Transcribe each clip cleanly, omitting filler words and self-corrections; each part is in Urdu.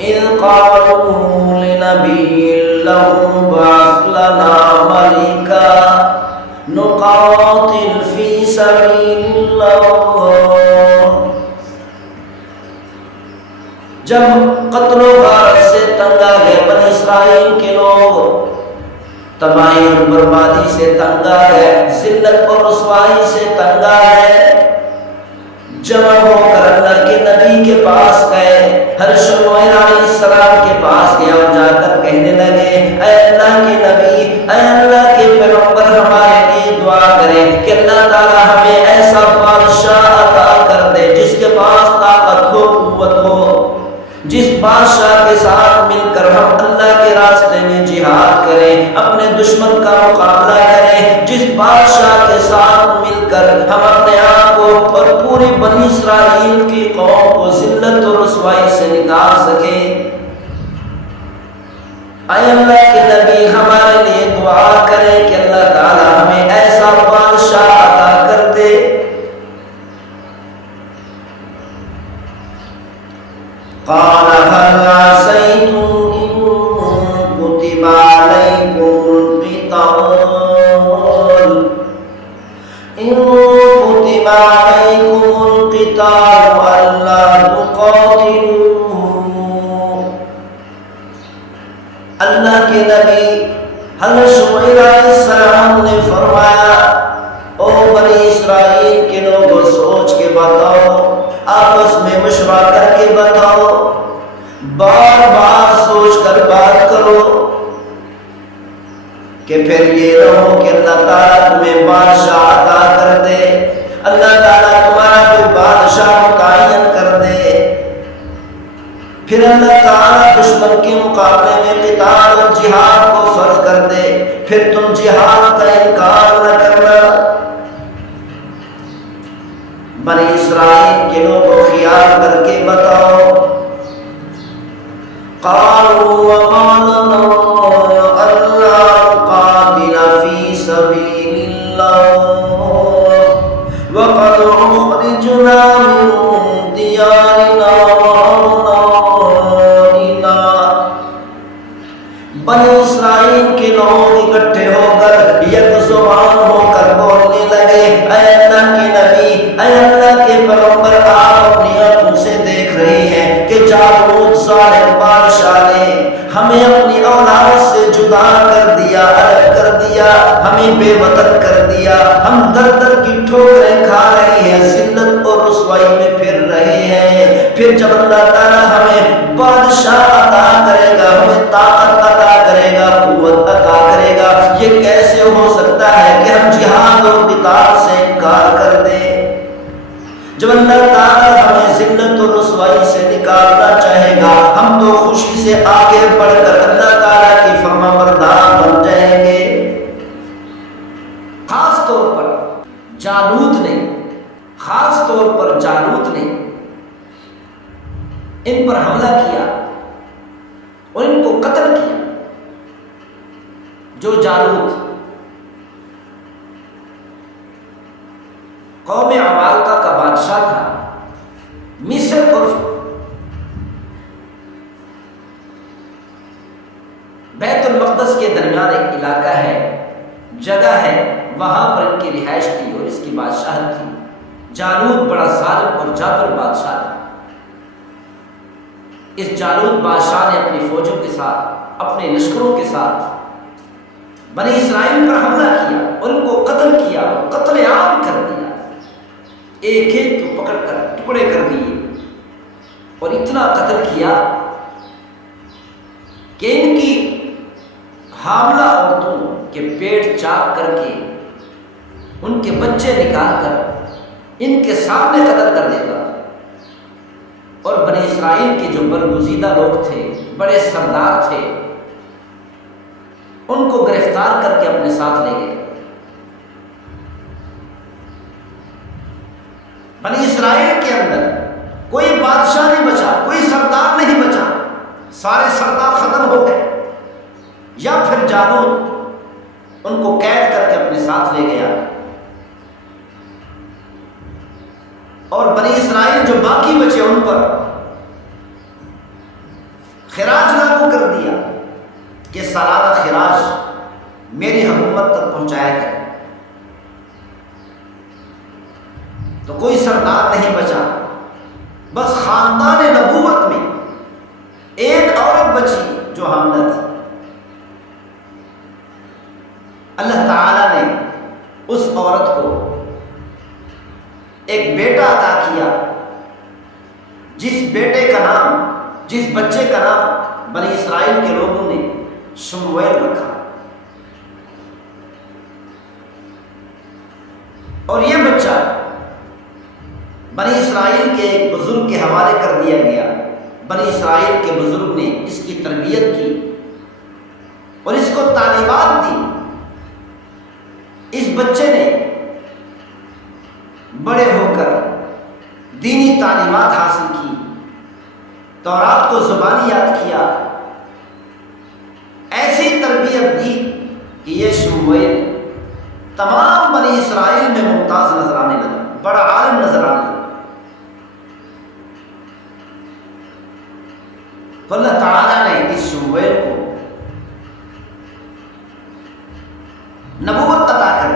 إذ قالوا لنبي له ابعث لنا ملكا نقاتل في سبيل الله. جب قتل و غارت سے تنگ آ گئے بنی اسرائیل کے لوگ، تباہی اور بربادی سے تنگ آ گئے، ذلت اور رسوائی سے تنگ آ گئے، جمع ہو کر اللہ کے نبی کے پاس گئے، حضرت شعیب علیہ السلام کے پاس گئے اور جا کر کہنے لگے اے اللہ کے نبی، اے اللہ کے پیغمبر، ہمارے لیے دعا کریں کہ اللہ تعالی ہمیں ایسا بادشاہ عطا کر دے جس کے پاس طاقت ہو، قوت ہو، جس بادشاہ کے ساتھ مل کر ہم اللہ کے راستے میں جہاد کریں، اپنے دشمن کا مقابلہ کریں، جس بادشاہ کے ساتھ مل کر ہم اپنے آپ کو اور پوری بنی اسرائیل کی قوم کو ذلت اور رسوائی سے نکال سکیں۔ اے اللہ کے نبی، ہمارے لیے دعا کریں کہ اللہ تعالی ہمیں ایسا بادشاہ عطا کر دے۔ قال هل عسيتم إن كتب عليكم القتال ألا تقاتلوا۔ اللہ کے نبی حضرت شعیب علیہ السلام نے فرمایا او بنی اسرائیل کے لوگوں، سوچ کے بتاؤ، آپس میں مشورہ کر کے بتاؤ، بار بار سوچ کر بات کرو کہ پھر یہ نہ ہو کہ اللہ تعالیٰ تمہیں بادشاہ عطا کر دے، اللہ تعالیٰ تمہارا کوئی بادشاہ متعین کر دے، پھر اللہ تعالیٰ دشمن کے مقابلے میں قتال اور جہاد کو فرض کر دے، پھر تم جہاد کا انکار نہ کرنا۔ بنی اسرائیل کے لوگوں خیال کر کے بتاؤ۔ قالوا وما لنا ألا نقاتل في سبيل الله وقد أخرجنا من ديارنا وأبنائنا۔ بنی اسرائیل کے لوگ اکٹھے ہو کر یک زبان ہو کر بولنے لگے اے اللہ کے نبی، اے اللہ کے پیغمبر، آپ اپنی آنکھوں سے دیکھ رہے ہیں کہ جالوت ظالم بادشاہ نے ہمیں اپنی اولاد سے جدا کر دیا، الگ کر دیا، ہمیں بے وطن کر دیا، ہم در در کی ٹھوکریں کھا رہے ہیں، ذلت اور رسوائی میں پھر رہے ہیں۔ پھر جب اللہ تعالیٰ ہمیں بادشاہ عطا کرے گا، ہمیں طاقت عطا کرے گا، قوت عطا کرے گا، یہ کیسے ہو سکتا ہے کہ ہم جہاد اور قتال سے انکار کر دیں؟ جب اللہ تعالیٰ ہمیں ذلت اور رسوائی سے نکالنا چاہے گا، ہم تو خوشی سے آگے بڑھ کر اللہ تعالیٰ کی فرما بردار بن جائیں گے۔ خاص طور پر جالوت نے ان پر حملہ کیا اور ان کو قتل کیا۔ جو جالوت قوم عمالقہ کا بادشاہ تھا، مصر اور بیت المقدس کے درمیان ایک علاقہ ہے، جگہ ہے، وہاں پر ان کی رہائش تھی اور اس کی بادشاہت تھی۔ جالوت بڑا ظالم اور جابر بادشاہ تھا۔ اس جالوت بادشاہ نے اپنی فوجوں کے ساتھ، اپنے لشکروں کے ساتھ بنی اسرائیل پر حملہ کیا اور ان کو قتل کیا، قتل عام کر دیا، ایک ایک کو پکڑ کر ٹکڑے کر دیے اور اتنا قتل کیا کہ ان کی حاملہ عورتوں کے پیٹ چاک کر کے ان کے بچے نکال کر ان کے سامنے قتل کر دیتا۔ اور بنی اسرائیل کے جو برگزیدہ لوگ تھے، بڑے سردار تھے، ان کو گرفتار کر کے اپنے ساتھ لے گئے۔ بنی اسرائیل کے اندر کوئی بادشاہ نہیں بچا، کوئی سردار نہیں بچا، سارے سردار ختم ہو گئے، یا پھر جالوت ان کو قید کر کے اپنے ساتھ لے گیا۔ اور بنی اسرائیل جو باقی بچے ان پر بس خاندان نبوت میں ایک عورت بچی جو حاملہ تھی. اللہ تعالیٰ نے اس عورت کو ایک بیٹا عطا کیا، جس بیٹے کا نام، جس بچے کا نام بنی اسرائیل کے لوگوں نے شمویل رکھا. اور یہ بچہ بنی اسرائیل کے ایک بزرگ کے حوالے کر دیا گیا. بنی اسرائیل کے بزرگ نے اس کی تربیت کی اور اس کو تعلیمات دی. اس بچے نے بڑے ہو کر دینی تعلیمات حاصل کی، تورات کو زبانی یاد کیا، ایسی تربیت دی کہ یہ شمویل تمام بنی اسرائیل میں ممتاز نظر آنے لگا، بڑا عالم نظر آنے لگا. تو اللہ تعالیٰ نے اس شمویل کو نبوت عطا کر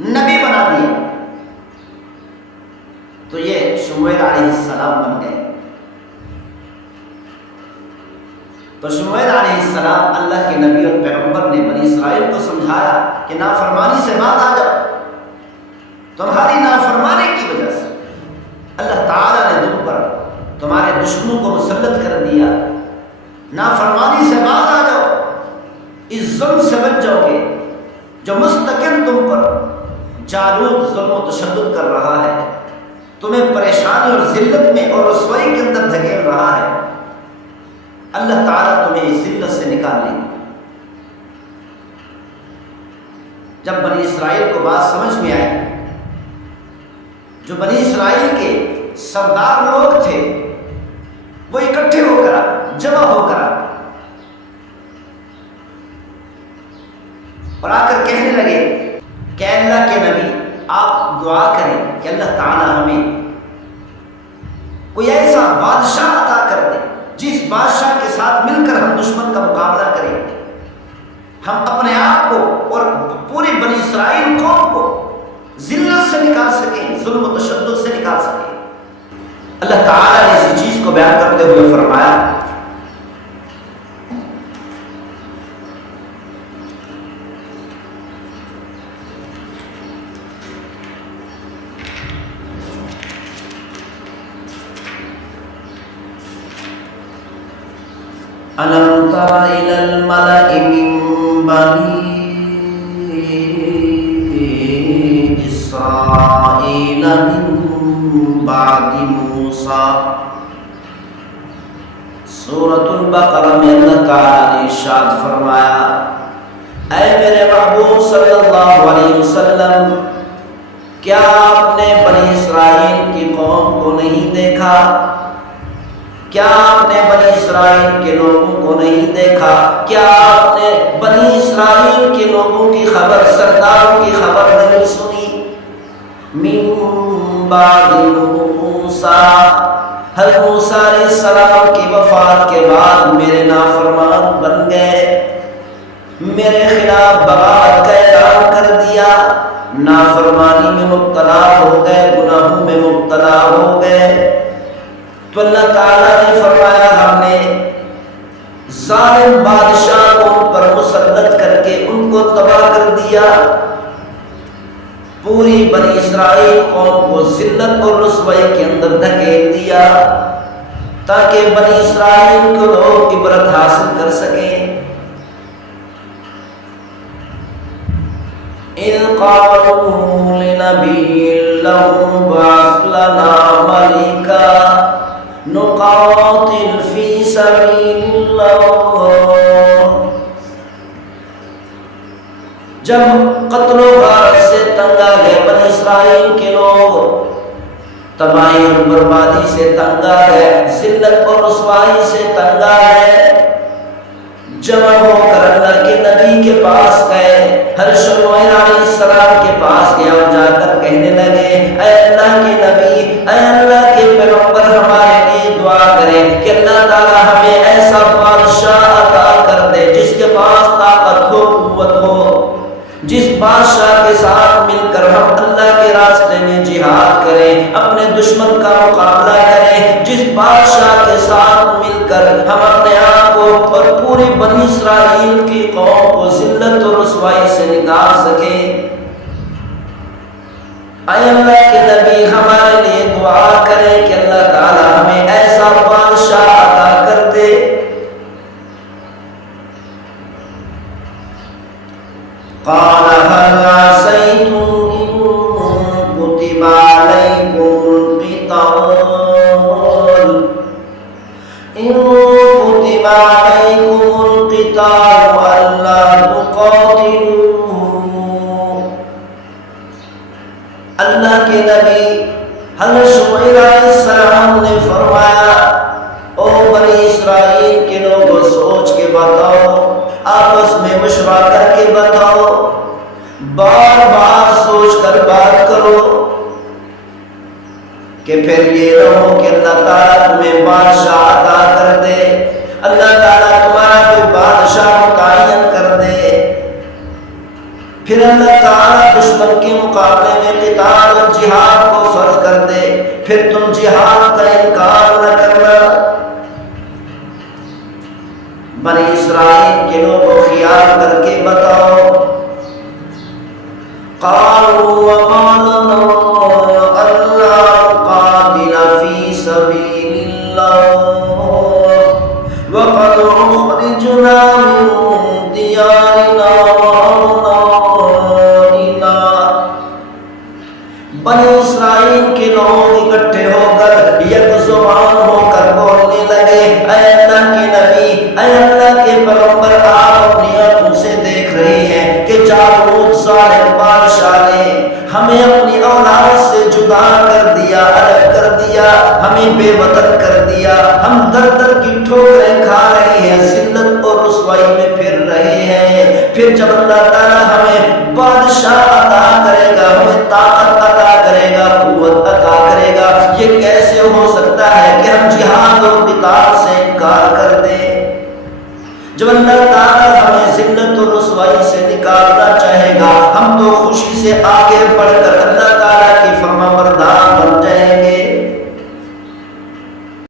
نبی بنا دیا. تو یہ شمویل علیہ السلام بن گئے. تو شمویل علیہ السلام اللہ کے نبی اور پیغمبر نے بنی اسرائیل کو سمجھایا کہ نافرمانی سے باز آ جاؤ. تمہاری نافرمانی کی وجہ سے اللہ تعالیٰ نے تم پر تمہارے دشمنوں کو مسلط کر دیا. نافرمانی سے باز آ جاؤ، اس ظلم سے بچ جاؤ گے جو مستقل تم پر جالوت ظلم و تشدد کر رہا ہے، تمہیں پریشانی اور ذلت میں اور رسوائی کے اندر دھکیل رہا ہے. اللہ تعالیٰ تمہیں اس ذلت سے نکال لے گا. جب بنی اسرائیل کو بات سمجھ میں آئی، جو بنی اسرائیل کے سردار لوگ تھے وہ اکٹھے ہو کر جمع ہو کر اور آ کر کہنے لگے کہ اللہ کے نبی آپ دعا کریں کہ اللہ تعالیٰ ہمیں کوئی ایسا بادشاہ عطا کر دے جس بادشاہ کے ساتھ مل کر ہم دشمن کا مقابلہ کریں، ہم اپنے آپ کو اور پوری بنی اسرائیل قوم کو ذلت سے نکال سکیں، ظلم و تشدد سے نکال سکیں. اللہ تعالیٰ نے اسی چیز کو بیان کرتے ہوئے فرمایا أَلَمْ تَرَ إِلَى الْمَلَإِ مِنْ بَنِي إِسْرَائِيلَ مِنْ بَعْدِ مُوسَى. سورۃ البقرہ میں اللہ تعالیٰ نے ارشاد فرمایا، اے میرے محبوب صلی اللہ علیہ وسلم، کیا آپ نے بنی اسرائیل کی قوم کو نہیں دیکھا؟ کیا آپ نے بنی اسرائیل کے لوگوں کو نہیں دیکھا؟ کیا آپ نے بنی اسرائیل کے لوگوں کی خبر، سرداروں کی خبر نہیں سنی؟ من بعد موسیٰ، حضرت موسیٰ علیہ السلام کی وفات کے بعد میرے نافرمان بن گئے، میرے خلاف بغاوت کا اعلان کر دیا، نافرمانی میں مبتلا ہو گئے، گناہوں میں مبتلا ہو گئے. تو اللہ تعالیٰ نے فرمایا ہم نے ظالم بادشاہوں پر مسلط کر کے ان کو تباہ کر دیا. پوری بنی اسرائیل قوم کو ذلت اور رسوائی کے اندر دھکیل دیا تاکہ بنی اسرائیل کو لوگ عبرت حاصل کر سکیں. إِذْ قَالُوا لِنَبِيٍّ لَهُ ابْعَثْ لَنَا مَلِكًا نُقَاتِلْ فِي سَبِيلِ اللَّهِ. جب قتل و غارت سے تنگ آ گئے بنی اسرائیل کے لوگ، تباہی اور بربادی سے تنگ آ گئے، ذلت اور رسوائی سے تنگ آ گئے، جمع ہو کر اللہ کے نبی کے پاس گئے، ہر شمویل علیہ السلام کے پاس گئے اور جا کر کہنے لگے اے اللہ کے نبی، اے اللہ کے پیغمبر، ہمارے لیے دعا کریں کہ اللہ تعالیٰ ہمیں ایسا بادشاہ عطا کر دے جس کے پاس طاقت ہو، قوت ہو، جس بادشاہ کے ساتھ مل کر ہم اللہ کے کے راستے میں جہاد کریں، اپنے دشمن کا مقابلہ کریں، جس بادشاہ کے ساتھ مل کر ہم اپنے آپ کو اور پوری بنی اسرائیل کی قوم کو ذلت اور رسوائی سے نکال سکیں۔ اے اللہ کے نبی ہمارے لیے دعا کریں کہ اللہ تعالی ہمیں ایسا بادشاہ عطا کر دے۔ قال هل عسيتم إن كتب عليكم القتال ألا تقاتلوا۔ اللہ کے نبی حضرت شعیب علیہ السلام نے فرمایا، او بنی اسرائیل کے لوگوں سوچ کے بتاؤ، آپس میں مشورہ کر کے بتاؤ، بار بار سوچ کر بات کرو کہ پھر یہ نہ ہو کہ اللہ تعالیٰ تمہیں بادشاہ عطا کر دے، اللہ تعالیٰ تمہارا کوئی بادشاہ متعین کر دے، پھر اللہ تعالیٰ دشمن کے مقابلے میں قتال اور جہاد کو فرض کر دے، پھر تم جہاد کا انکار نہ کرنا۔ بنی اسرائیل کے لوگوں خیال کر کے بتاؤ۔ قالوا وما لنا ألا نقاتل في سبيل الله وقد أخرجنا من ديارنا وأبنائنا۔ بنی اسرائیل کے لوگ اکٹھے ہو کر یک زبان ہو کر بولنے لگے، اے اللہ کے نبی، اے اللہ کے پیغمبر، آپ اپنی آنکھوں سے دیکھ رہے ہیں کہ جالوت ظالم بادشاہ نے ہمیں اپنی اولاد سے جدا کر دیا، الگ کر دیا، ہمیں بے وطن کر دیا، ہم در در کی ٹھوکریں کھا رہے ہیں، ذلت اور رسوائی میں پھر رہے ہیں۔ پھر جب اللہ تعالیٰ ہمیں بادشاہ عطا کرے گا، ہمیں طاقت عطا کرے گا، قوت عطا کرے گا، یہ کیسے ہو سکتا ہے کہ ہم جہاد اور قتال سے انکار کر دیں؟ جب اللہ تعالیٰ ہمیں ذلت اور رسوائی سے نکالنا چاہے گا، ہم تو خوشی سے آگے بڑھ کر اللہ تعالیٰ کی فرمانبردار بن